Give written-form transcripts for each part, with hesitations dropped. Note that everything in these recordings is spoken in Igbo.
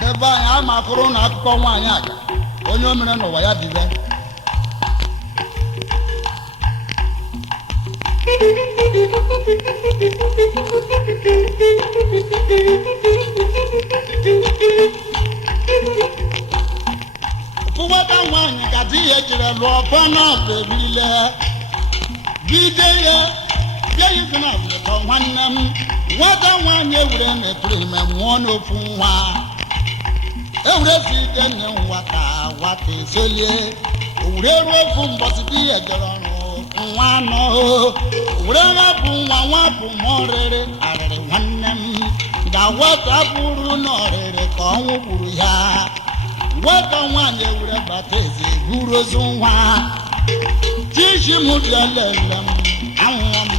Deba ya makuru na akụkọ nwaanyị aga onye o mere n'ụwa ya bibe. Nwata nwaanyị ka di ya jere lụọ bọna bebile bide ya bịa izu na abụlịtọ nwanne m. Nwata nwaanyị ewure metụrụ ime nwụọ n'ofu nwa. Ewure si ide nne nwata nwata esolie. Owure ruo ofu mbọsị di ya jere ọrụ nwa anọ. Owure hapụ nwa bụ mọrịrị arịrị nwanne m. Ga nwata bụrụ n'ọrịrị ka ọnwụ gburu ya. Nwata nwaanyị ewure bata eze buru ozu nwa. Chichi m bịa lele m anwụọ m.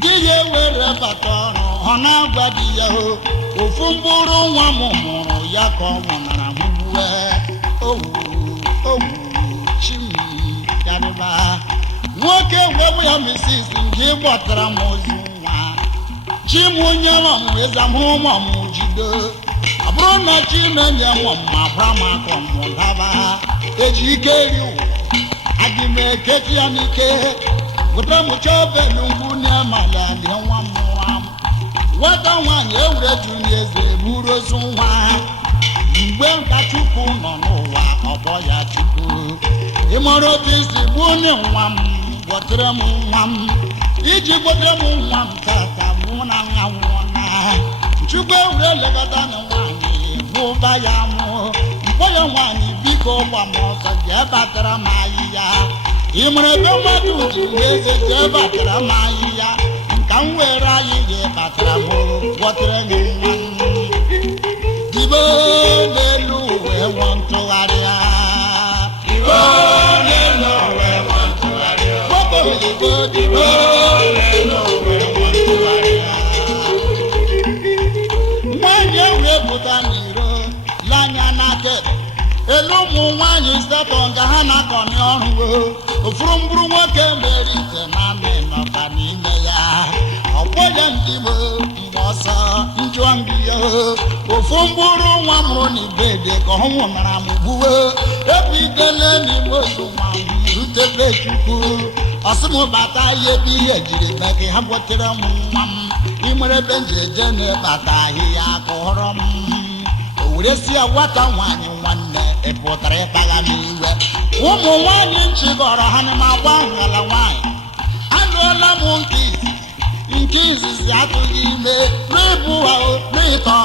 Di ya ewere bata ọrụ ọ na-agwa di ya ofu mkpụrụ nwa m mụrụ ya ka ọ nwụnara m gbuwe. Owu chim yarịba nwoke webu ya misis nke gbọtara m ozu nwa. Chim nyere m ezamụrụ nwa m jide. Ọ bụrụ na Chinenye nwa m ma gbara m aka m daba eji ike eri ụwa adị m eketi ya n'ike. Wetara m chọbelu ngwu na-emala lie nwa m nwa m. Nwata nwaanyị ewure ju n'eze buru ozu nwa. Mgbe nka Chukwu nọ n'ụwa ọbọ ya Chukwu. Ị mara otu isi gbuo nwa m gwọtere m nwa m. Iji gwotere m nwa m tata mụ na nwa nwụọ na. Chukwu ewure lekọta na nwaanyị bụba ya mụ. Mkpọ ya nwaanyị biko gba m ọsọ jee batara m ahịhịa. Ị mara ebe mmadụ ji eze jee batara m ahịhịa. Nka m were ahịhịa batara m gwọtere gị nwa m. Dibo n'elu wee nwọ ntụgharịa. Dibo n'elu wee nwọ ntụgharịa. Gbogbo oyibo dibo n'elu wee nwọ ntụgharịa. Nwaanyị ewure pụta n'iro lanya n'aka elu ụmụ nwaanyị satọ nga ha na-akọ n'ọrụ. Ofuru mgburu nwoke mere ite na amị nọba n'ime ya. Ọkwọje ndị m mgbe ọsọ njụọ ndị ya. Ofu mgburu nwa mụrụ n'ibede ka ọ nwụnara m gbuwe. Ebu idele n'ime ozu nwa m rutebe Chukwu. Ọsị m bata ihe ebe ihe jiri meke ha gwotere m nwa m. Ị nwere ebe nji eje na-ebata ahịhịa kụọrọ m. Owure si ya nwata nwaanyị nwanne ịpụtara ịkpaga n'iwe. Ụmụ nwaanyị nchịgọrọ ha n'ime agwa ngala nwaanyị. Alụọla m nke izizi atụghị ime n'ịbụ n'ịtọ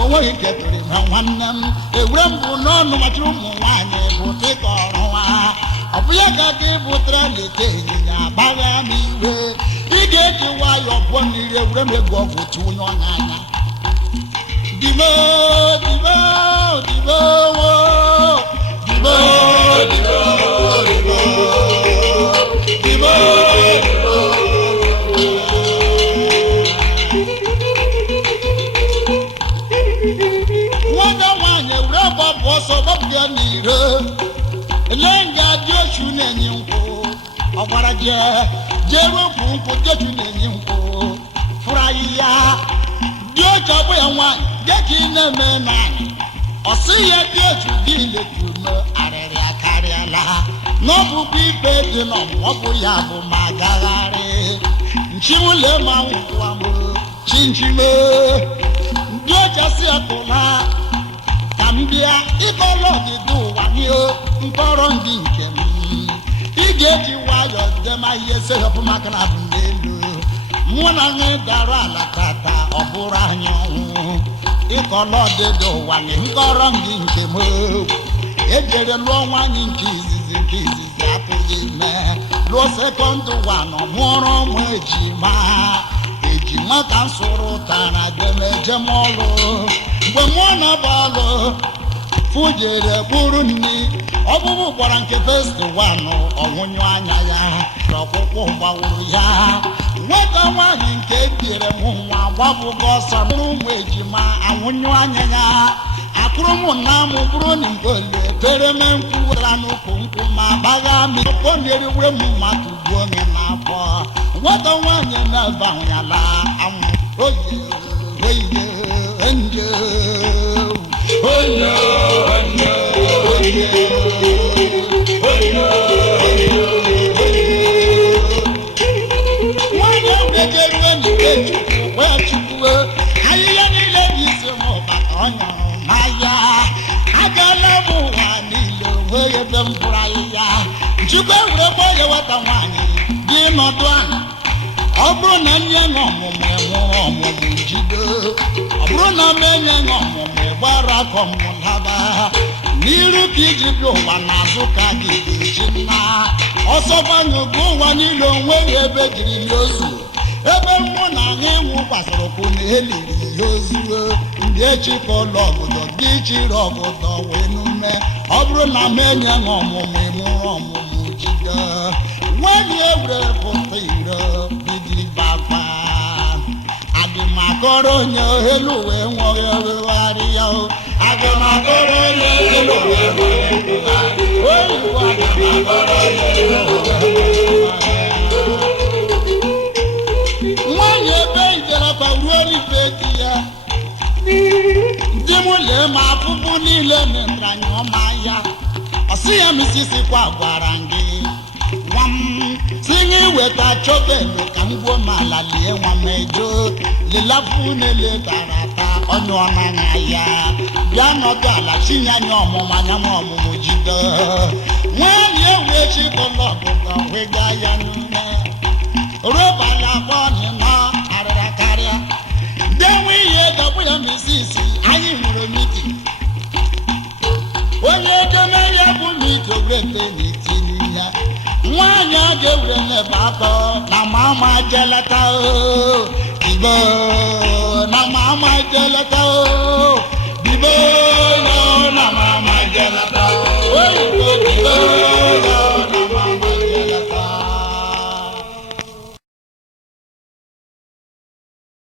onweghị nke tụrụ ha nwanne m. Ewure m bụ n'ọnụ machiri ụmụ nwaanyị bụ dịka ọrụ ha. Ọ bụ ya ka gị butere leta ịnyịnya agbagha m iwe. Ị ga-eji nwayọọ pụọ mmiri ewure m ego ọgwụ tụ onye ọnya anya. Dibo dibo dibo wo dibo dibo dibo dibo dibo. Nwata nwaanyị ewure gbapụ ọsọ gbapụ ya n'ire. Ele nga dị ochu na-enye nkwụ. Ọ gwara jee wepụ nkwụ dị ochu na-enye nkwụ. Fụrụ ahịhịa dị ochu ọ bụ ya nwaanyị dị ka ị na-eme naanị. Ọ sị ya dị ochu dị iletume arịrị akarịala. N'ọbụkwa ibe dị n'ọmụọbụ ya bụ ma gagharị. Nchiwule ma nwụkwa m chinchime. Ndị ochu si atụla ka m bịa ịkọrọ ọdịdị ụwa nye mkpọrọ ndị nke m. Ị ga-eji nwayọọ dema ihe sehọpụ maka na bụ n'elu. Mụ na anyị dara ala tata ọ bụrụ anyị ọnwụ. Ịkọrọ ọdịdị ụwa nye mkpọrọ ndị nke m. Ejere lụọ nwaanyị nke izizi atụghị ime. Lụọ sekọndị ụwa nọ mụọrọ ụmụ ejima ka m sụrụ tara demeje m ọrụ. Mgbe mụọ na-aba ọrụ fujere buru nni. Ọbụbụ gbara nke festivalụ ọnwụnyụ anya ya n'ọkpụkpụ gbawuru ya. Nwata nwaanyị nke tiere m nwa gbabụgo ọsọ bụrụ ụmụ ejima anwụnyụ anya ya. Akụrụ m na m bụrụ na ngoli tere m nkwụra n'ụkwụ nkwụ ma gbagha m ikpo na-eriwere m mmadụ gbuo m n'afọ. Nwata nwaanyị na-ebe ahụ ya laa anwụ oyi enje onye maya agala bụ ụwa niile wee ebe mbụrụ ahịhịa Chukwu were gbọ ya nwata nwaanyị dị nọdụ ala ọ bụrụ na nye ya ọmụmụ enwụrụ ọmụmụ jide ọ bụrụ na m enye ya ọmụmụ gbara ka ọmụmụ laba n'iru ka iji bịa ụwa n'azụ ka gị ga-eji nna ọsọ gbanye oge ụwa niile onweghị ebe jiri ya ozu ebe nwụ na ahụ ịnwụ gbasara ụkwụ na eliri ya ozu ndị echikọla obodo gị jiri obodo wee nume ọ bụrụ na m enye ya ọmụmụ ịmụrụ ọmụmụ jide nwanyị ewere pụta ire bidiri baba agụmakọrọ onye elu wee nwere ewegharị ya agụmakọrọ onye elu wee nwere ewegharị oyibo agụmakọrọ onye elu nwanyị ebe ijereba ruo n'ife di ya ndị m lee ma afụfụ niile metara anya ọma ya ọ sị ya misisi kwa gwara gị nwa m tinye iweta chọbelu ka m gwuo ma ala lie nwa m ejo lelafu na-eletara ata onye ọnanya ya bịa nọdụ ala chinye anya ọmụmụ anya m ọmụmụ jide nwanyị ewee chikọla ọgụgọ wega ya n'ume roba ya kpọnị na arịra karịa denwe ihe dọbụ ya misisi anyị hụrụ miti onye edeme ya bụ miti owurete n'itini ya nwanyị a ga-ewere n'ebe akọ na mama jeleta igbo na mama jeleta bibo